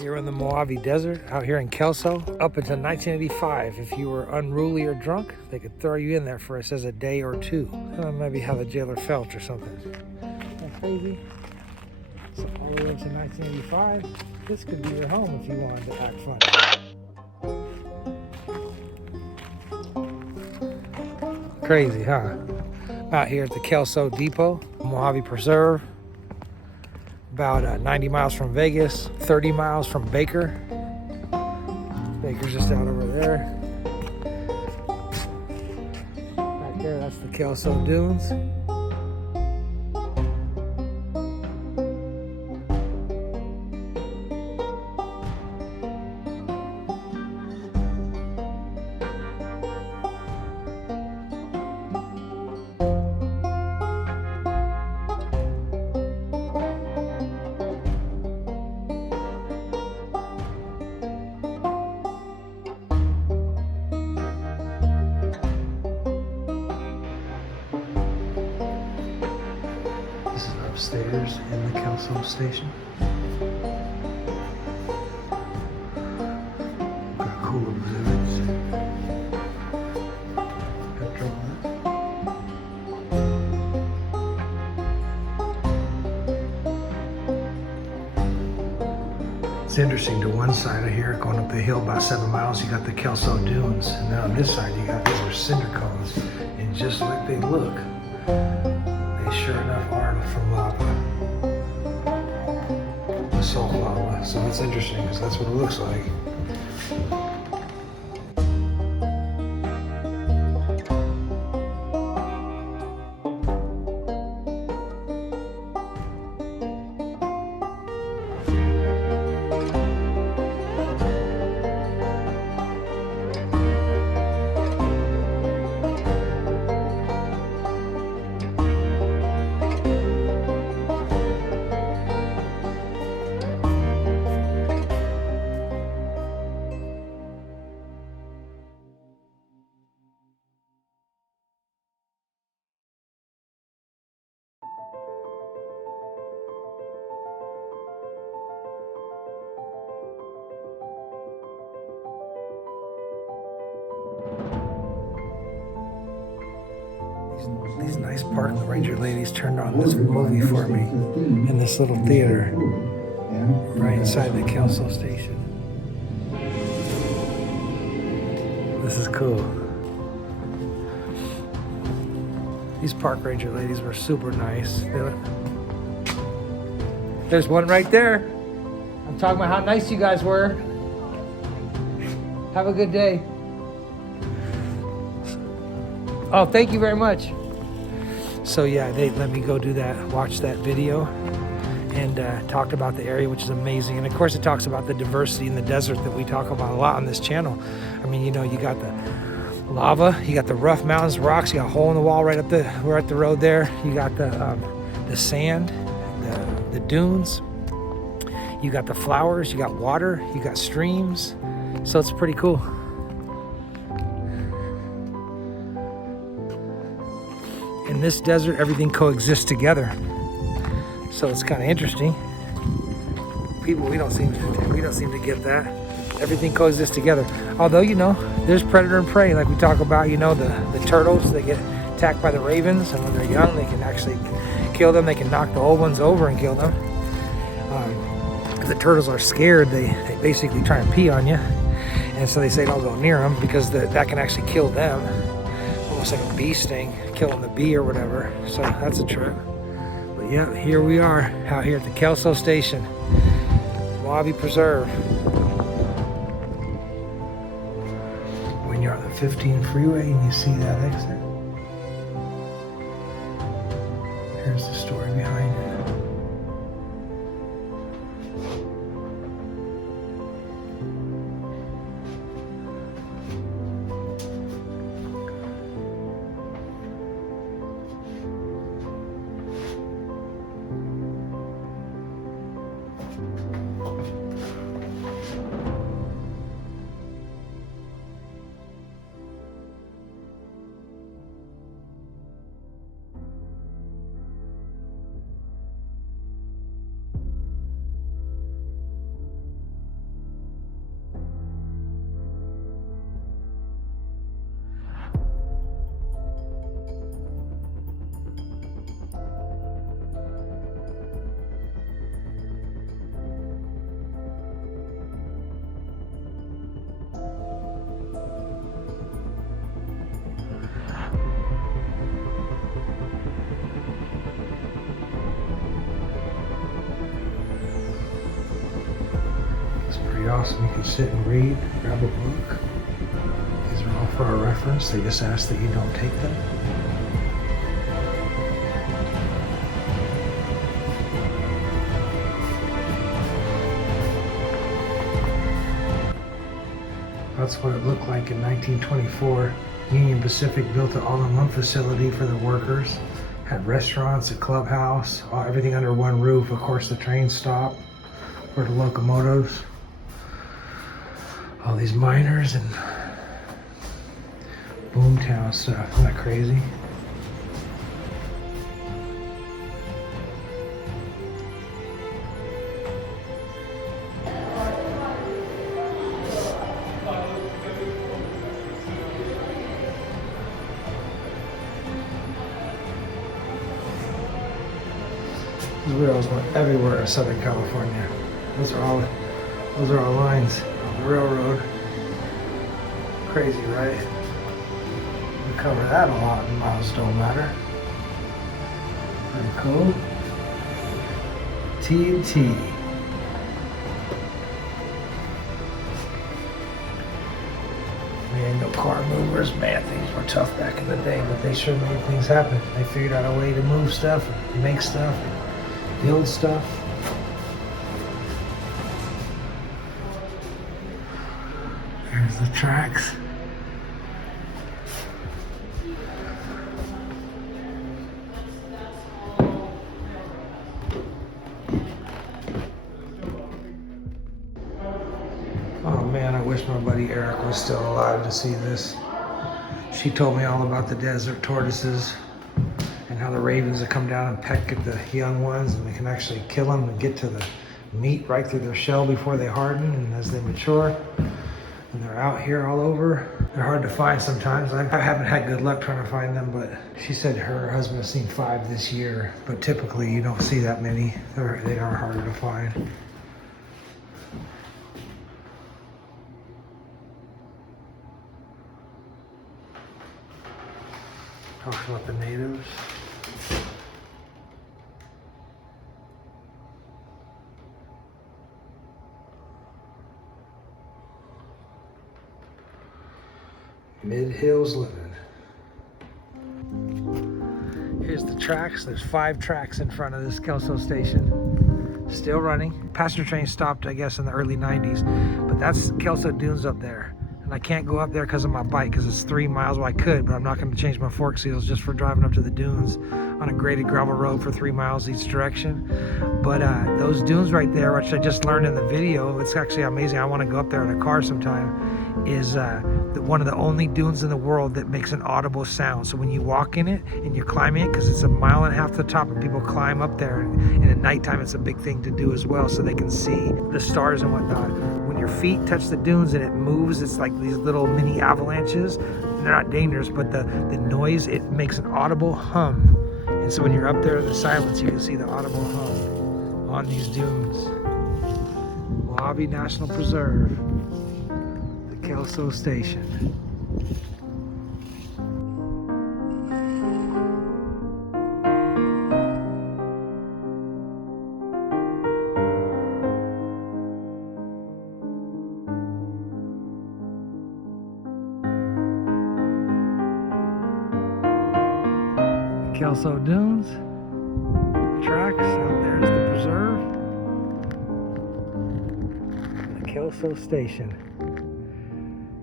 Here in the Mojave Desert, out here in Kelso, up until 1985, if you were unruly or drunk, they could throw you in there for, it says, a day or two. Maybe how the jailer felt or something. Isn't that crazy? So all the way up to 1985, this could be your home if you wanted to act fun. Crazy, huh? Out here at the Kelso Depot, Mojave Preserve. About 90 miles from Vegas, 30 miles from Baker. Baker's just out over there. Back there, that's the Kelso Dunes. This is upstairs in the Kelso Station. Got a cool exhibits. Petrol. It's interesting, to one side of here, going up the hill about 7 miles, you got the Kelso Dunes, and now on this side you got, these are cinder cones, and just like they look, they sure enough are from lava. The salt lava. So that's interesting because that's what it looks like. These nice park ranger ladies turned on this movie for me in this little theater right inside the Kelso Station. This is cool. These park ranger ladies were super nice. There's one right there. I'm talking about how nice you guys were. Have a good day. Oh, thank you very much. So yeah, they let me go do that, watch that video, and talked about the area, which is amazing. And of course it talks about the diversity in the desert that we talk about a lot on this channel. I mean, you know, you got the lava, you got the rough mountains, rocks, you got a hole in the wall right up the road there. You got the sand, the dunes, you got the flowers, you got water, you got streams. So it's pretty cool. In this desert, everything coexists together, so it's kind of interesting. People, we don't seem to get that. Everything coexists together. Although, you know, there's predator and prey, like we talk about. You know, the turtles, they get attacked by the ravens, and when they're young, they can actually kill them. They can knock the old ones over and kill them. Because the turtles are scared, they basically try and pee on you, and so they say don't go near them because that can actually kill them. Almost like a bee sting, killing the bee or whatever. So that's a trip. But yeah, here we are out here at the Kelso Station, Mojave Preserve. When you're on the 15 freeway and you see that exit, here's the story behind it. pretty awesome. You can sit and read, grab a book. These are all for our reference. They just ask that you don't take them. That's what it looked like in 1924. Union Pacific built an all-in-one facility for the workers. Had restaurants, a clubhouse, everything under one roof. Of course, the train stop for the locomotives. All these miners and boomtown stuff. Isn't that crazy? These rails went everywhere in Southern California. Those are all lines of the railroad. Crazy, right? We cover that a lot and miles don't matter. Pretty cool. T&T. We ain't no car movers, man. Things were tough back in the day, but they sure made things happen. They figured out a way to move stuff and make stuff and build stuff. There's the tracks. Oh man, I wish my buddy Eric was still alive to see this. She told me all about the desert tortoises and how the ravens that come down and peck at the young ones, and they can actually kill them and get to the meat right through their shell before they harden and as they mature. And they're out here all over. They're hard to find sometimes. I haven't had good luck trying to find them, but she said her husband has seen 5 this year, but typically you don't see that many. They are harder to find. Talks about the natives. Mid-Hills living. Here's the tracks. There's 5 tracks in front of this Kelso station. Still running. Passenger train stopped, I guess, in the early 90s. But that's Kelso Dunes up there. And I can't go up there because of my bike, because it's 3 miles. Well, I could, but I'm not going to change my fork seals just for driving up to the dunes on a graded gravel road for 3 miles each direction. But those dunes right there, which I just learned in the video, it's actually amazing. I want to go up there in a car sometime, is one of the only dunes in the world that makes an audible sound. So when you walk in it and you're climbing it, because it's 1.5 miles to the top, and people climb up there, and at nighttime it's a big thing to do as well, so they can see the stars and whatnot. When your feet touch the dunes and it moves, it's like these little mini avalanches. They're not dangerous, but the noise, it makes an audible hum. And so when you're up there in the silence, you can see the audible hum on these dunes. Mojave National Preserve, the Kelso Station. Kelso Dunes, tracks, out there is the preserve, and the Kelso Station.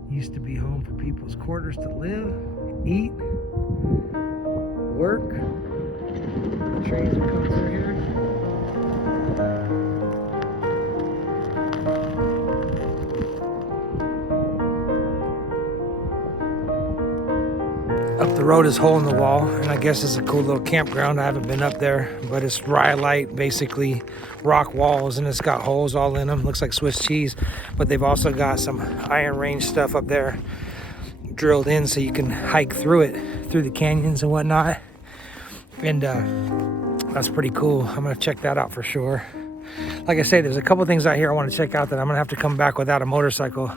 Used to be home for people's quarters to live, eat, work. The trains would come through here. Up the road is Hole in the Wall, and I guess it's a cool little campground. I haven't been up there, but it's rhyolite, basically rock walls, and it's got holes all in them. Looks like Swiss cheese, but they've also got some iron range stuff up there drilled in so you can hike through it, through the canyons and whatnot. And that's pretty cool. I'm gonna check that out for sure. Like I say, there's a couple things out here I want to check out that I'm gonna have to come back without a motorcycle.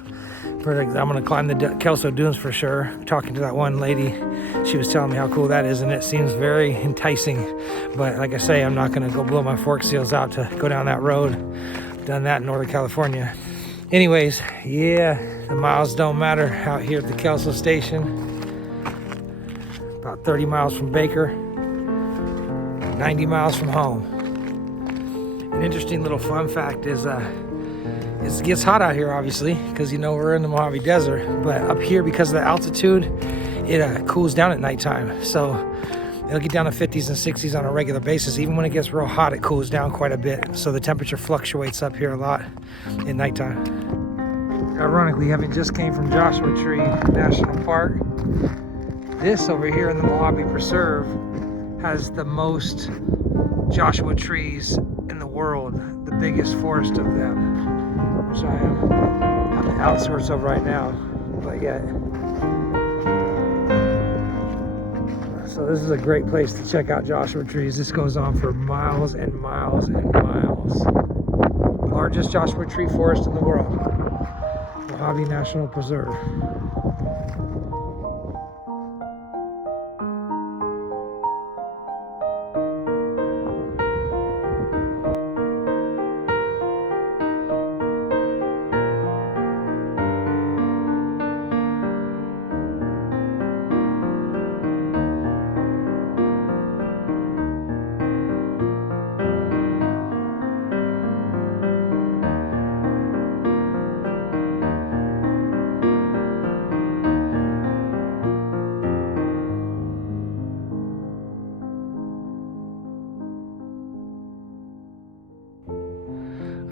I'm gonna climb the Kelso Dunes for sure. Talking to that one lady, she was telling me how cool that is, and it seems very enticing. But like I say, I'm not gonna go blow my fork seals out to go down that road. I've done that in Northern California. Anyways, yeah, the miles don't matter out here at the Kelso Station. About 30 miles from Baker, 90 miles from home. An interesting little fun fact is it gets hot out here, obviously, because we're in the Mojave Desert. But up here, because of the altitude, it cools down at nighttime. So it'll get down to 50s and 60s on a regular basis. Even when it gets real hot, it cools down quite a bit. So the temperature fluctuates up here a lot at nighttime. Ironically, having just came from Joshua Tree National Park, this over here in the Mojave Preserve has the most Joshua trees in the world, the biggest forest of them, which I am on the outskirts of right now, but yet. So this is a great place to check out Joshua trees. This goes on for miles and miles and miles. Largest Joshua tree forest in the world, Mojave National Preserve.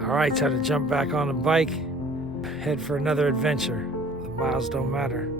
All right, time to jump back on a bike, head for another adventure. The miles don't matter.